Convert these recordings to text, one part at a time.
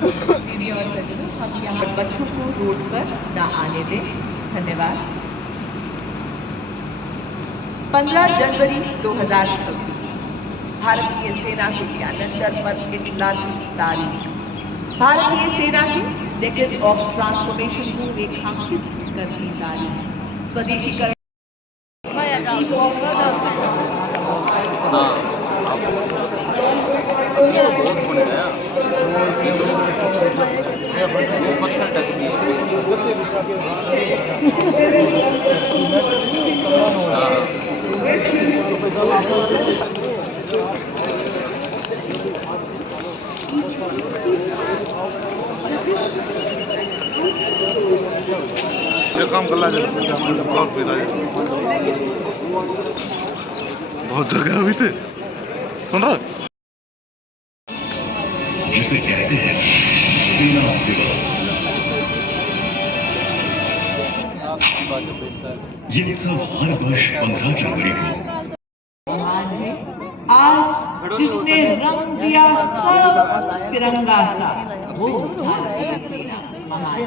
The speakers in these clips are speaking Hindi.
देवी और सज्जनों, हम यहाँ बच्चों को रोड पर ना आने दें। धन्यवाद। 15 जनवरी 2026 भारतीय सेना के कैलेंडर पर इत्लाती तारीख। भारतीय सेना की डेकेड ऑफ ट्रांसफॉर्मेशन को रेखांकित करती तारीख। स्वदेशीकरण ये काम कर ला बहुत जगह अभी थे सुन रहा जिसे कहते हैं सेना दिवस। ये उत्सव हर वर्ष 15 जनवरी को आज जिसने रंग दिया सब तिरंगा सा, वो भारतीय सेना महान।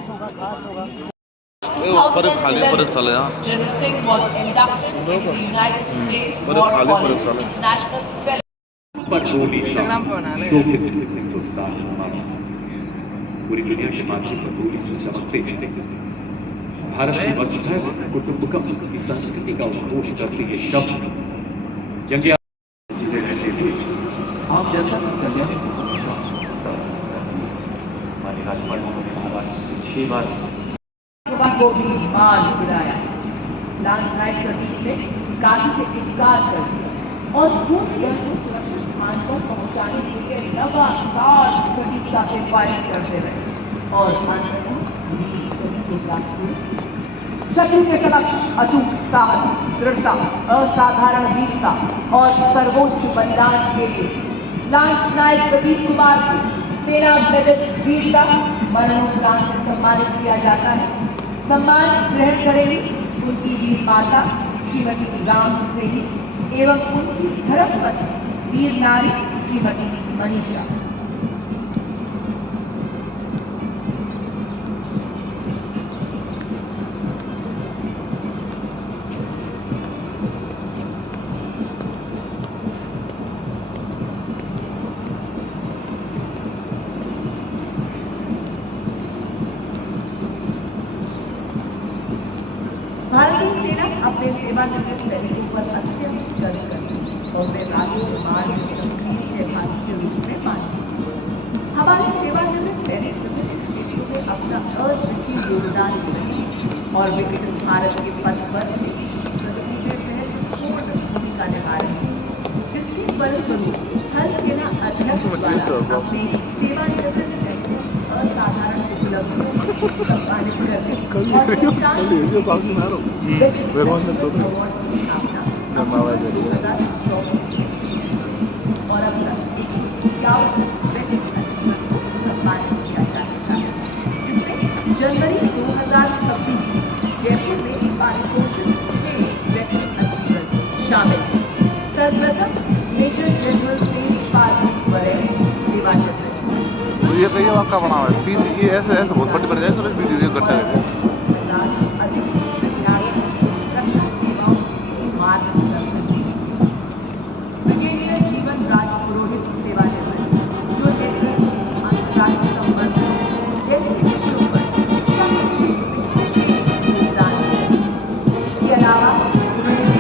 General Singh was inducted in the United States War College International Fellowship. पर 2 शोभित हिंदुस्तान हमारा पूरी दुनिया के माथे पर गोली से चमकते हैं। भारत की वसुधैव कुटुंबकम की संस्कृति का उद्घोष करते ये शब्द जंगे जीते रहते हुए आप जनता की कल्याण को हमेशा हमारे राज्यपाल ने महाराष्ट्र से 6 बार को भी माल गिराया। लांस नायक प्रतीक ने काशी से इनकार कर दिया और भूख को सुरक्षित स्थान पर पहुंचाने के लिए लगातार सटीकता से फायर करते रहे और शत्रु के समक्ष अटूट साहस, दृढ़ता, असाधारण वीरता और सर्वोच्च बलिदान के लिए लांस नायक प्रदीप कुमार को सेना मेडल वीरता मरणोपरांत से सम्मानित किया जाता है। सम्मान ग्रहण करेंगी उनकी वीर माता श्रीमती राम सिंह एवं उनकी धर्मपत्नी वीर नारी श्रीमती मनीषा। भारतीय सेना अपने सेवानिवृत्त सैनिकों पर अत्यंत गर्व करती है और वे राष्ट्र मार्ग संगीत सहभागी के रूप में मानती है। हमारे सेवानिवृत्त सैनिक विभिन्न क्षेत्रों में अपना अद्वितीय योगदान देते और विकसित भारत के पथ पर प्रगति में महत्वपूर्ण भूमिका निभा रहे हैं, जिसके फलस्वरूप थल सेना अध्यक्ष द्वारा अपने सेवानिवृत्त सैनिकों असाधारण उपलब्धियों को सम्मानित करने और अब तक सम्मानित किया जा चुका है, जिसमें जनवरी 2026 जयपुर में पारितोषिक शामिल है। सर्वप्रथम मेजर जनरल तेजपाल सिंह वरेल सेवानिवृत्त। ये कई वाक्य बना हुआ है 3 ये ऐसे ऐसे बहुत बड़ी बन जाए सब वीडियो घंटे लगे। जीवन राज पुरोहित सेवानिवृत्त जो अंतर्राष्ट्रीय संबंध जैसे विषयों पर योगदान है। इसके अलावा उन्होंने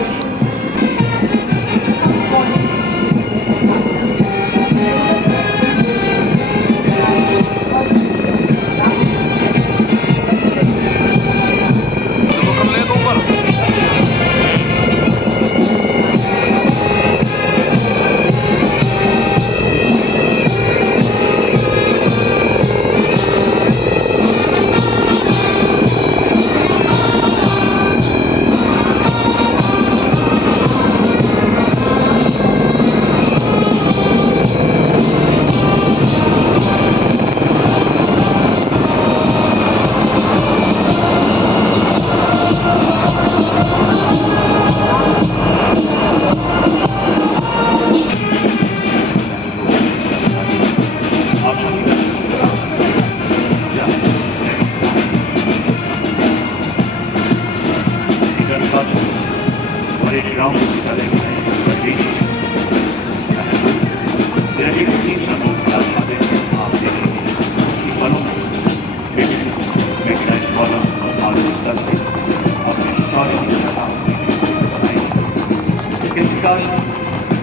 नमस्कार।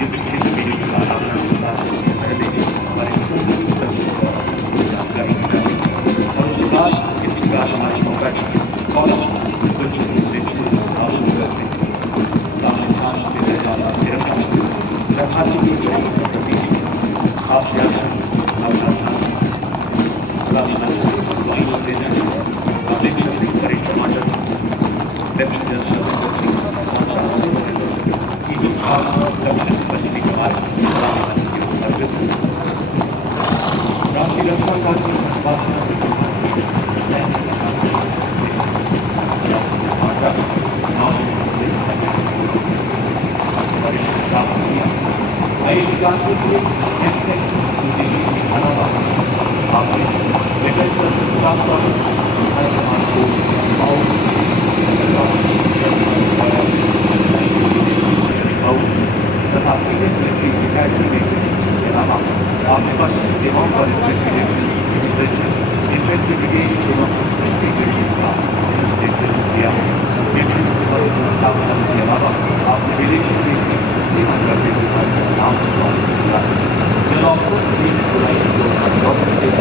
युद्ध क्षेत्र में युद्ध का आरंभ होता है उससे पहले हमारे जानकारी दी जाती है और उसके बाद इस प्रकार हमारी नौका कॉलम सामने शान से रहने वाला तिरंगा भारतीय की लड़ाई का प्रतीक आपसे राष्ट्रीय रक्षा कार्य तथा आपने पश्चिमी सेवाओं पर इन्फेंट्री ब्रिगेड एवं किया। स्थापना के अलावा आपने विदेश में सेवा करते हुए नाम जल अवसर 3 जुलाई 2024 से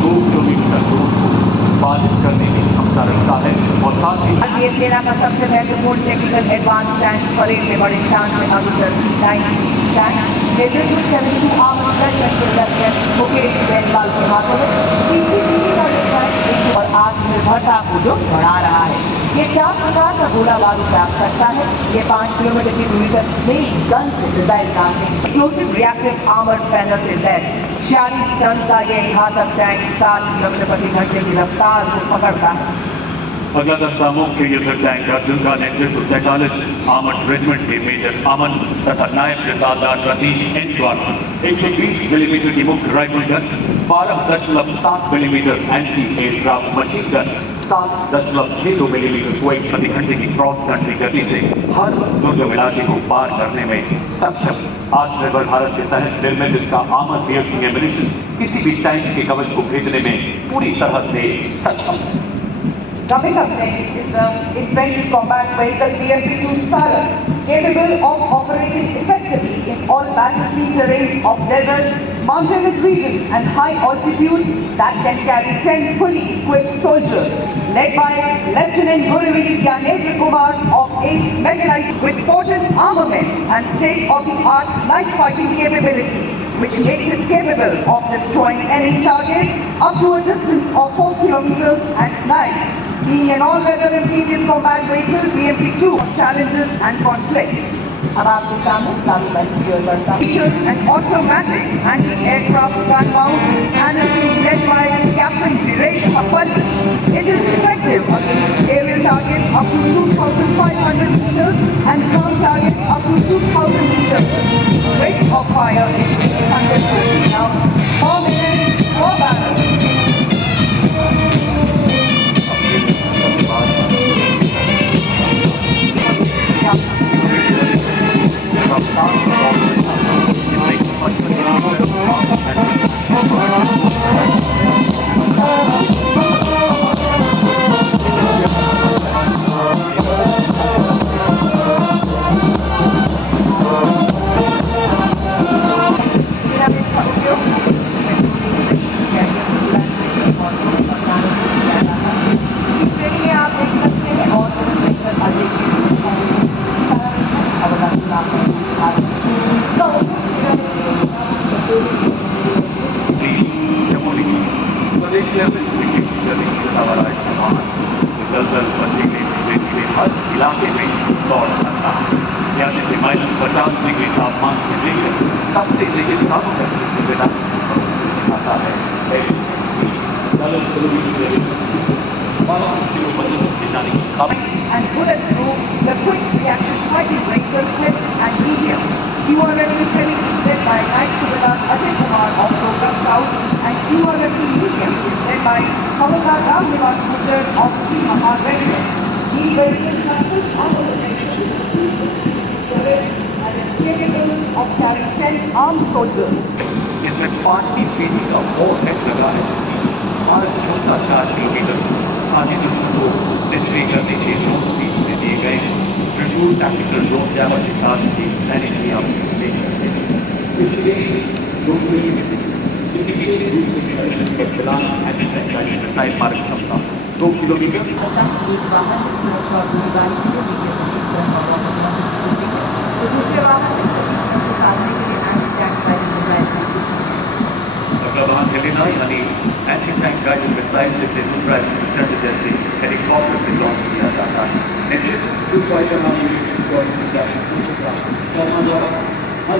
2 किलोमीटर दूर को बाधित करने की क्षमता रखता है और साथ ही भारतीय सेना का सबसे महत्वपूर्ण टेक्निकल एडवांस टैंक परेड में बड़े स्थान से अग्रसर मुकेश बेनवाल के हाथों में और आत्मनिर्भरता को जो बढ़ा रहा है। ये 4 प्रकार का गोला बारूद प्राप्त करता है। ये 5 किलोमीटर की दूरी तक नई गन से मिसाइल दागने एक्सप्लोसिव रिएक्टिव आर्मर्ड पैनल से लैस 46 टन का ये घातक टैंक 60 किलोमीटर प्रति घंटे की रफ्तार को पकड़ता है। अगला दस्ता मुख्य युद्ध टैंक अर्जुन का नेतृत्व 43 आर्मर्ड रेजिमेंट के मेजर अमन तथा नायब जसालदार रतीश एन द्वारा 120 मिलीमीटर की मुख्य rifle gun, 12.7 millimetre anti aircraft machine gun, 7.62 millimetre quake प्रति घंटे की क्रॉस कंट्री गति से हर दुर्गम इलाके को पार करने में सक्षम। आत्मनिर्भर भारत के तहत निर्मित इसका आर्मर पियर्सिंग एमिनिशन किसी भी टैंक के कवच को भेदने में पूरी तरह से सक्षम है। Coming up next is the Infantry Combat Vehicle BMP-2 Saran, capable of operating effectively in all battlefield terrains of desert, mountainous regions and high altitude that can carry 10 fully equipped soldiers, led by Lieutenant Guruvili Gyanendra Kumar of 8 mechanized with potent armament and state-of-the-art night fighting capability, which makes it capable of destroying enemy targets up to a distance of 4 kilometers at night. Being an all-weather amphibious combat vehicle, BMP-2 challenges and conflicts. अब आपके सामने इस्लामी मंच की ओर बढ़ता है। Features an automatic anti-aircraft gun mount and is being led by Captain Dinesh Appalli. It is effective against aerial targets up to 2,500 meters and ground targets up to 2,000 meters. Rate of fire is 830 rounds, 4 minutes, 4 barrels. हर इलाके में दौड़ सकता है। यानी कि -50 डिग्री तापमान से लेकर तपते रेगिस्तानों तक जिसे बिना आता है ऐसे and bulletproof, the quick reaction fighting vehicle Swift and medium. URF heavy is led by Night Subedar Ajay Kumar of Cobra Scout and URF medium is led by Havaldar Ram Nivas Gujjar of Sri Mahal Regiment. These vehicles consist of and is capable of carrying 10 armed soldiers. इसमें 5वीं पीढ़ी का वॉरहेड लगा है और छोटा 4 किलोमीटर साझी दुश्मन को निष्क्रिय करने के 9 स्पीच में दिए गए त्रिशूल टैक्टिकल ड्रोन जैमर के साथ एक सैनिक इसके पीछे दूसरे पर खिलाफ एंटी टैंक मिसाइल मारक क्षमता 2 किलोमीटर। अगला वाहन हेलिना यानी एंटी टैंक गाइडेड मिसाइल जिसे प्रचंड जैसे हेलीकॉप्टर से लॉन्च किया जाता है।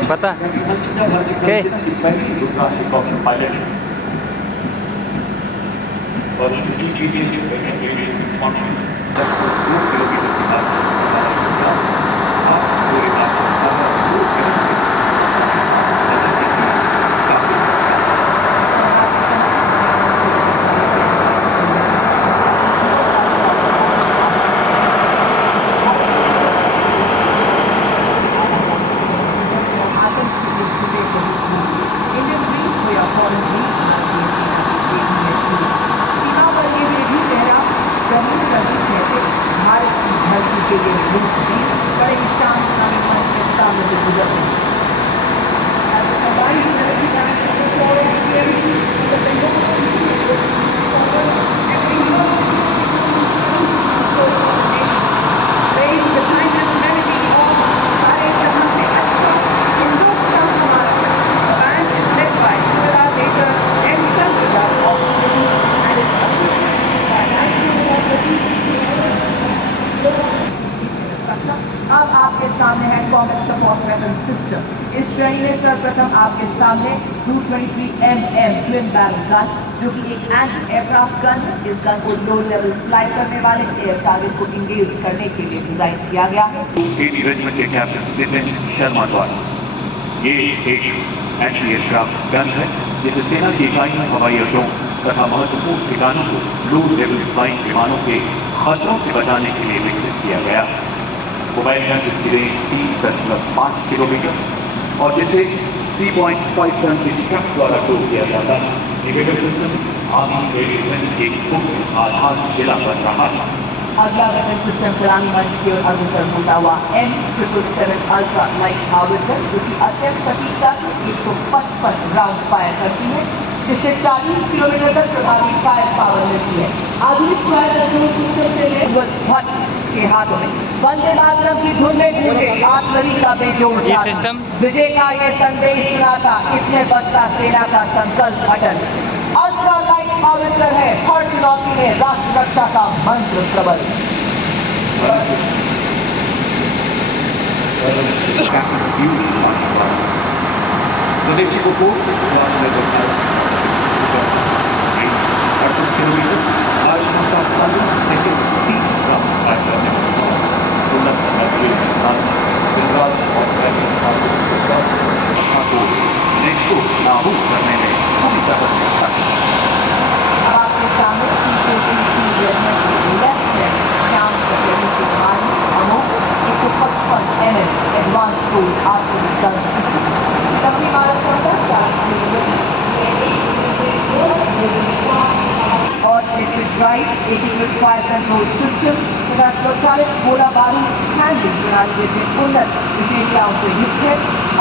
पता पहली दुर्गा हेलीकॉप्टर पायलट और उसकी किलोमीटर भारत की धरती के आपके सामने Su-23mm ट्विन बैरल गन, जो कि एक एंटी एयरक्राफ्ट गन है। इस गन को लो लेवल फ्लाई करने वाले एयर टारगेट को इंगेज करने के लिए डिजाइन किया गया है। केडी रेजिमेंट के कैप्टन नितिन शर्मा द्वारा ये एक एंटी एयरक्राफ्ट गन है जिसे सेना की इकाई हवाई अड्डों तथा महत्वपूर्ण ठिकानों को लो लेवल फ्लाइंग विमानों के खतरों से बचाने के लिए विकसित किया गया। मोबाइल गन जिसकी रेंज 3.5 किलोमीटर और जिसे 3.5 टन के ट्रक द्वारा टो किया जाता है। ये सिस्टम आर्मी एयर डिफेंस के मुख्य आधारशिला बन रहा है। अगला वेपन सिस्टम सलामी मंच की ओर अग्रसर होता हुआ M777 अल्ट्रा लाइट हाउवित्जर, जो कि अत्यंत सटीकता से 155 राउंड फायर करती है, जिससे 40 किलोमीटर तक प्रभावी फायर पावर मिलती है। आधुनिक फायर कंट्रोल सिस्टम से भट्ट के हाथों में वंदे मातरम की धुन में गूंजे आत्मवीर का बेजोड़ सिस्टम विजय का ये संदेश सुनाता, इसमें बसता सेना का संकल्प अटल। अल्ट्रा लाइट हाउवित्जर है हर चुनौती में राष्ट्र रक्षा का मंत्र प्रबल। स्वदेशी को पोस्ट 38 किलोमीटर आज क्षमता 15 सेकेंड 3 राउंड फायर करने में सक्षम उन्नत को नेस्को नाबूद करने में पूरी तरह से सक्षम। आपके सामने एडवांस टूल आपको और इलेक्ट्रिक ड्राइव, एकीकृत फायर कंट्रोल सिस्टम तथा स्वचालित गोला बारूद हैंडलिंग प्रणाली जैसे उन्नत विशेषताओं से युक्त है।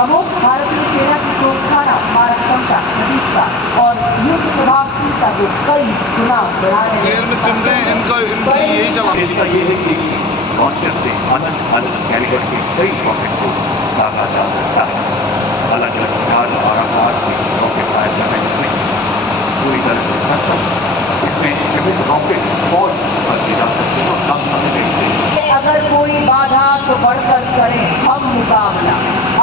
अमोघ भारतीय सेना की तोपखाना मारक क्षमता, सटीकता और युद्ध प्रभावशीलता को कई गुना बढ़ाने यही चला। इसका ये है कि लॉन्चर से अलग अलग कैलिबर के कई रॉकेट को दागा जा सकता है। अलग अलग ढाल और आकार के रॉकेट फायर करने से पूरी तरह से सक्षम। इसमें विभिन्न रॉकेट और भरते जा सकते हैं और कम समय में इसे अगर कोई बाधा तो बढ़कर करें हम मुकाबला,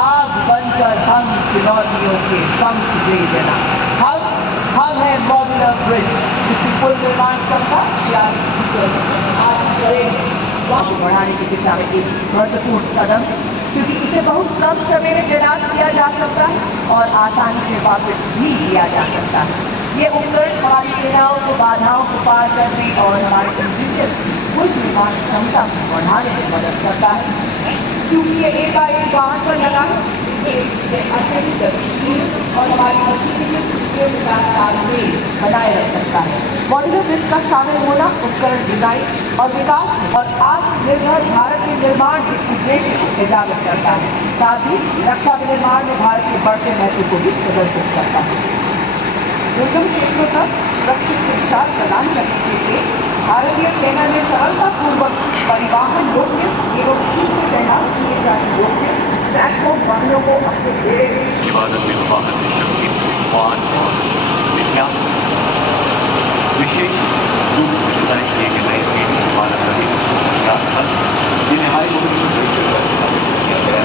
आग बनकर हम चुनौतियों के पंख दे देना। हम है मॉड्यूलर ब्रिज, जिसकी कुल निर्माण क्षमता 46 बढ़ाने की दिशा में एक महत्वपूर्ण कदम, क्योंकि इसे बहुत कम समय में तैनात किया जा सकता है और आसानी से वापस भी लिया जा सकता है। ये उपकरण हमारी सेनाओं को बाधाओं को पार करने और हमारे इंजीनियर्स की कुल निर्माण क्षमता को बढ़ाने में मदद करता है। क्योंकि ये एक वाहन पर लगा है, इससे अत्यधिक गतिशील और हमारी मशीनरी के साथ तालमेल बनाए रख सकता है। मॉड्यूलर ब्रिज का शामिल होना उपकरण डिजाइन और विकास और आत्मनिर्भर भारत के निर्माण के उद्देश्य को उजागर करता है, साथ ही रक्षा के निर्माण में भारत के बढ़ते महत्व को भी प्रदर्शित करता है। दुर्गम क्षेत्रों तक सुरक्षित संचार प्रदान करने के लिए भारतीय सेना ने सरलतापूर्वक परिवहन योग्य एवं शीघ्र तैनात किए जाने योग्य सैकड़ों वाहनों को अपने बेड़े में इबादत में वाहन की शक्ति वाहन और विन्यास विशेष रूप से डिजाइन किए गए नए ट्रेनिंग विमान या जिन्हें हाई वोल्टेज पर स्थापित किया गया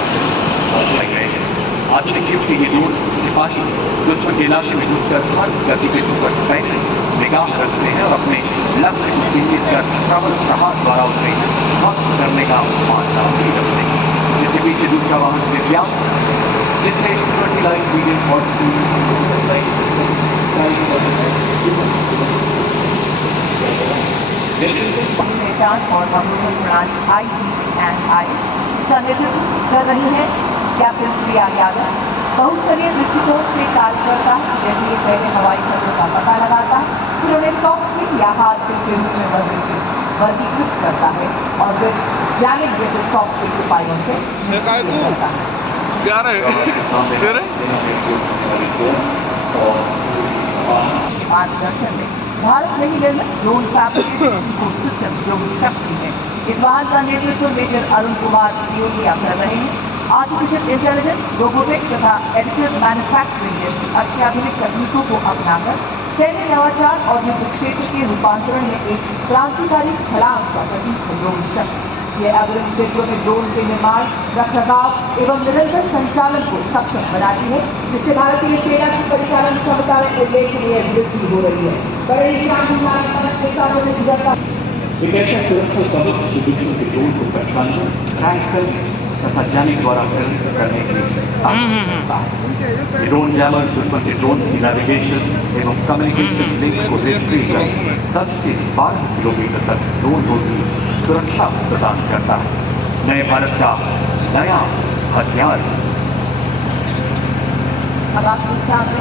और लगाए गए। आधुनिक युग के ये दो सिपाही दुश्मन के इलाके में घुसकर हर गतिविधियों पर पैनी निगाह रखते हैं और अपने लक्ष्य को चिन्हित कर प्रबल प्रहार द्वारा उसे ध्वस्त करने का मानना भी रखते हैं। इसके पीछे दूसरा वाहन विन्यास जिससे 29 मिलियन और पहचान और अवलोकन प्रणाली IDNI इसका नेतृत्व कर रही है कैप्टन प्रिया यादव। बहुस्तरीय दृष्टिकोण से कार्य करता है, जैसे ये पहले हवाई खतरों का पता लगाता है, फिर उन्हें सॉफ्टवेयर या हार्डवेयर के रूप में वर्गीकृत करता है और फिर जैमिंग जैसे सॉफ्टवेयर उपायों से करता है। क्या रहे मार्गदर्शन में भारत में ही निर्मित ड्रोन सिस्टम जो शक्ति है। इस वाहन का नेतृत्व मेजर अरुण कुमार योगिया कर रहे हैं। आर्टिफिशियल इंटेलिजेंस, रोबोटिक्स तथा एडिटिव मैन्युफैक्चरिंग जैसी अत्याधुनिक तकनीकों को अपनाकर सैन्य नवाचार और युद्ध क्षेत्र के रूपांतरण में एक क्रांतिकारी छलांग का प्रतीक ड्रोन शक्ति। ये अग्रणी क्षेत्रों में ड्रोन के निर्माण, रखरखाव एवं निरंतर संचालन को सक्षम बनाती है, जिससे भारतीय सेना की परिचालन क्षमता में उल्लेखनीय वृद्धि हो रही है। बड़े किसानों ने एक ऐसा सुरक्षा कवच जो दुश्मन के ड्रोन को पहचानने, ट्रैक करने तथा जैमिंग द्वारा निरस्त करने के लिए करता है। ड्रोन जैमर दुश्मन के ड्रोन की नेविगेशन एवं कम्युनिकेशन लिंक को रिस्ट्रीट कर 10 से 12 किलोमीटर तक ड्रोन रोधी सुरक्षा प्रदान करता है। नए भारत का नया हथियार। अब आपके सामने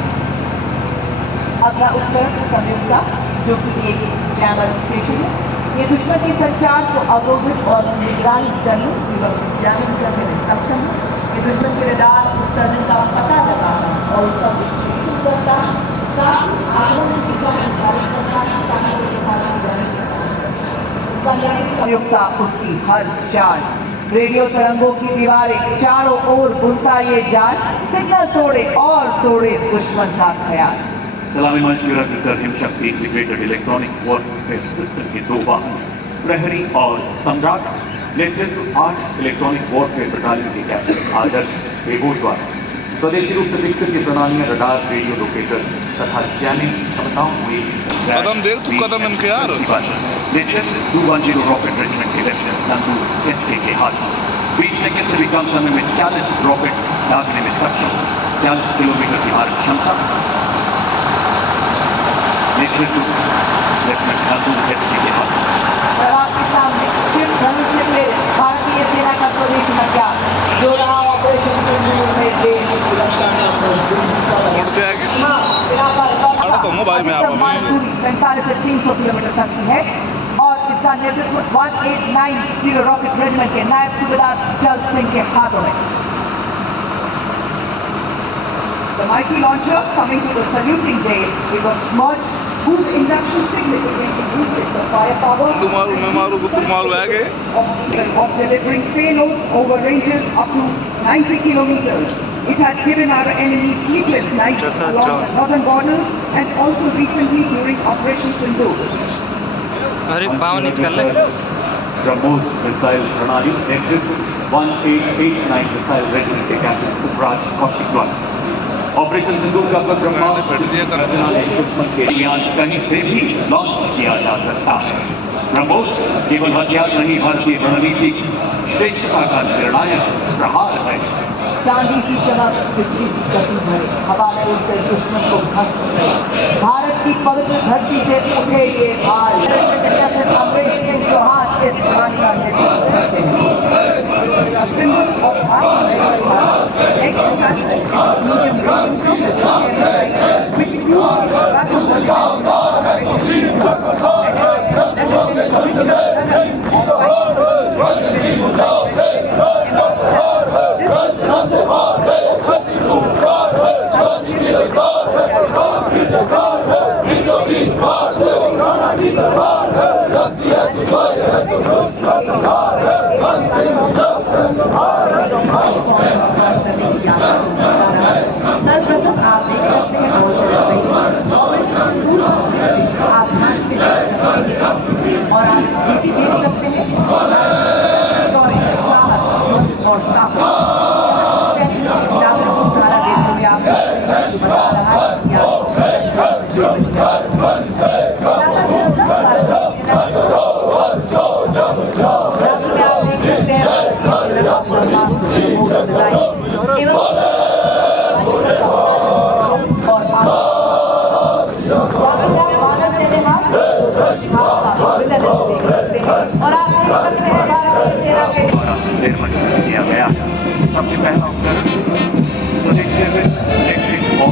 अगला उपकरण संयुक्ता, जो कि एक जैमर स्टेशन है। ये दुश्मन के संचार को अवरोधित और निगरानी करने एवं जैमिंग करने में सक्षम है। ये दुश्मन के रडार उत्सर्जन का पता लगाना और उसका विश्लेषण करता है, साथ ही आंदोलन के साथ निर्धारित करता है ताकि वो निगरानी जारी संयुक्ता उसकी हर चाल, रेडियो तरंगों की दीवारें चारों ओर बुनता ये जाल, सिग्नल तोड़े और तोड़े दुश्मन का ख्याल। सलामी मंच bureau reserve Himshakti integrated electronic warfare system के 2 वाहन प्रहरी और सम्राट नेतृत्व 8 इलेक्ट्रॉनिक वॉरफेयर बटालियन के कैप्टन आदर्श बेबोर द्वारा स्वदेशी रूप से विकसित की प्रणालियां रडार, रेडियो लोकेटर तथा जैमिंग क्षमताओं हुई। कदम देख तू, कदम इनके यार। नेतृत्व 210 रॉकेट रेजिमेंट के लेफ्टिनेंट नंदू एसके के हाथ में 20 सेकंड से भी कम समय में 40 रॉकेट दागने में सक्षम, 40 किलोमीटर की मारक क्षमता। नेतृत्व लेफ्टिनेंट नंदू एसके के हाथ और आपके सामने शिव धनुष से प्रेरित भारतीय सेना का स्वदेशी हथियार जो रहा ऑपरेशन सिंदूर में देश की रक्षा तो मोबाइल में आप 45 से 300 किलोमीटर तक की है और इसका नेतृत्व 1890 रॉकेट रेजिमेंट के नायब सूबेदार जल सिंह के हाथों में। The mighty launcher coming to the saluting days, it was merged whose induction significantly boosted the firepower of delivering payloads over ranges up to 90 kilometers. It has given our enemies sleepless nights along the northern borders and also recently during Operation Sindoor. अरे पाँव नीचे कर ले। ब्रह्मोस मिसाइल प्रणाली नेतृत्व 1889 मिसाइल रेजिमेंट के कैप्टन उपराज कौशिक द्वारा ऑपरेशन सिंदूर का ब्रह्मोस प्रणाली दुश्मन के यान कहीं से भी लॉन्च किया जा सकता है। ब्रह्मोस केवल हथियार नहीं, भारतीय रणनीतिक श्रेष्ठता का निर्णायक प्रहार है। चांदी सी चमक, बिजली सी गति भरे, हवा में उड़कर दुश्मन को भस्म करे। भारत की पवित्र धरती से उठे ये भाल, अमरेश सिंह चौहान इस प्रणाली का नेतृत्व करते हैं। Symbol of our ex-detachment medium range which includes सर्वप्रथम आप देख सकते हैं आप और आप ये भी देख सकते हैं और सारा देखते हुए आप बता रहा और आप देख सकते हैं भारतीय सेना के किया गया। सबसे पहला उपकरण स्वदेशी इलेक्ट्रिक और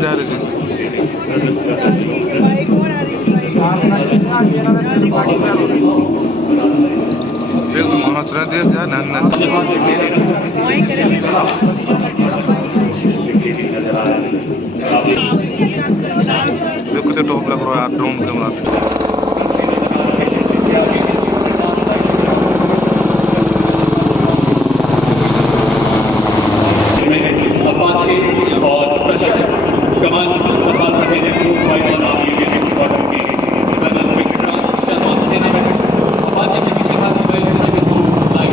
जा रही थी देखो महाराष्ट्र देश जा नन्ना देखो तो टॉप लग रहा है ड्रोन कैमरा अपाचे और कमान संभाल रहे हैं ग्रुप 51 एविएशन स्क्वाड्रन के कर्नल विक्रांत शर्मा सेना में अपाचे के पीछे भारतीय वायुसेना के दो फ्लाइट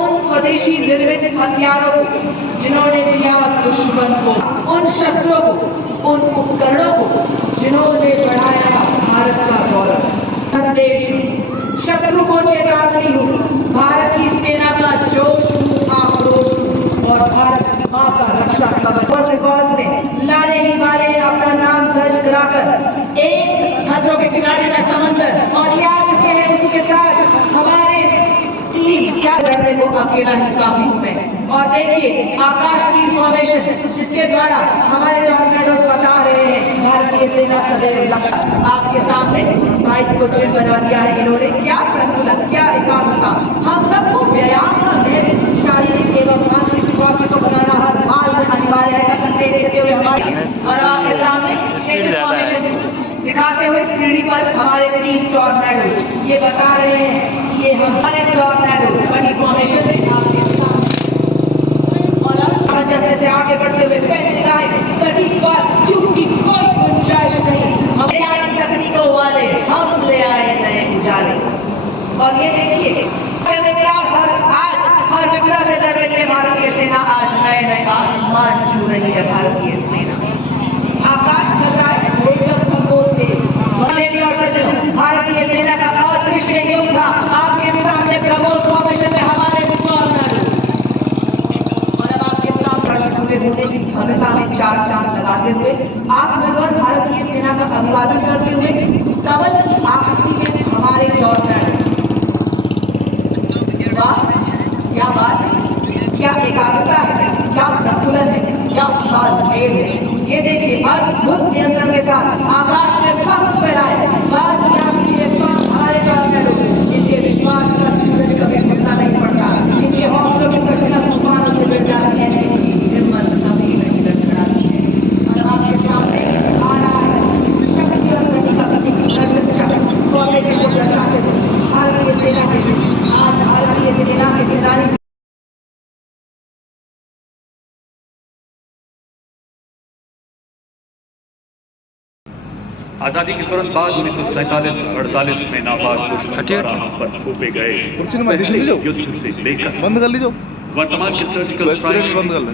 उन स्वदेशी निर्मित हथियारों को जिन्होंने दिया दुश्मन को, उन शस्त्रों को, उन उपकरणों को जिन्होंने बढ़ाया भारत का गौरव। संदेश शत्रु को चेतावनी हो, भारत की सेना का जोश आक्रोश और भारत मां का रक्षा कवच रिकॉर्ड में लाने ही वाले अपना नाम दर्ज कराकर एक खतरों के खिलाड़ी का समंदर और आ चुके हैं उसके साथ हमारे टीम क्या करने को अकेला ही काफी है। और देखिए आकाश की फॉर्मेशन जिसके द्वारा हमारे टॉर्नेडोज बता रहे हैं भारतीय सेना सदैव लक्ष्य। आपके सामने बाइक को चिन्ह बना दिया है इन्होंने। क्या संतुलन, क्या एकाग्रता, हम सबको व्यायाम का महत्व शारीरिक एवं मानसिक स्वास्थ्य को बनाना हर हाल में अनिवार्य है का संदेश देते हुए हमारे और आपके सामने फॉर्मेशन दिखाते हुए सीढ़ी पर हमारे 3 टॉर्नेडो ये बता रहे हैं कि ये हमारे टॉर्नेडो बड़ी फॉर्मेशन में आपके जैसे से आगे बढ़ते हुए पहले है सटीक बात चूंकि कोई गुंजाइश नहीं, हमें आज तकनीकों वाले हम ले आए नए उजाले। और ये देखिए आज हर विपदा से लड़ रही है भारतीय सेना, आज नए नए आसमान छू रही है भारतीय सेना। आकाश कर रहा है भारतीय सेना का अदृश्य योद्धा आपके सामने प्रमोद फॉर्मेशन में हमारे भव्यता में 4 चांद लगाते हुए आत्मनिर्भर भारतीय सेना का अभिवादन करते हुए कवच की आकृति में हमारे टॉर्नेडो। क्या बात है, क्या एकाग्रता है, क्या संतुलन है, क्या तालमेल है। ये देखिए अद्भुत नियंत्रण के साथ आकाश में पंख फैलाए हमारे टॉर्नेडो। इनके विश्वास का सूरज कभी झुकना नहीं पड़ता, इनके हौसलों में कठिन तूफानों से मिल जाती है, हिम्मत कभी नहीं लड़खड़ाती है। और आपके सामने आ रहा है शक्ति और गति का दर्शन चक्र फॉर्मेशन को दर्शाते हुए भारतीय सेना के आज भारतीय सेना के सेनानी आजादी के तुरंत बाद 1947-48 में नाबाद दुश्मन द्वारा हम पर थोपे गए पहले युद्ध से लेकर बंद कर लीजिए वर्तमान के सर्जिकल बंद कर ले।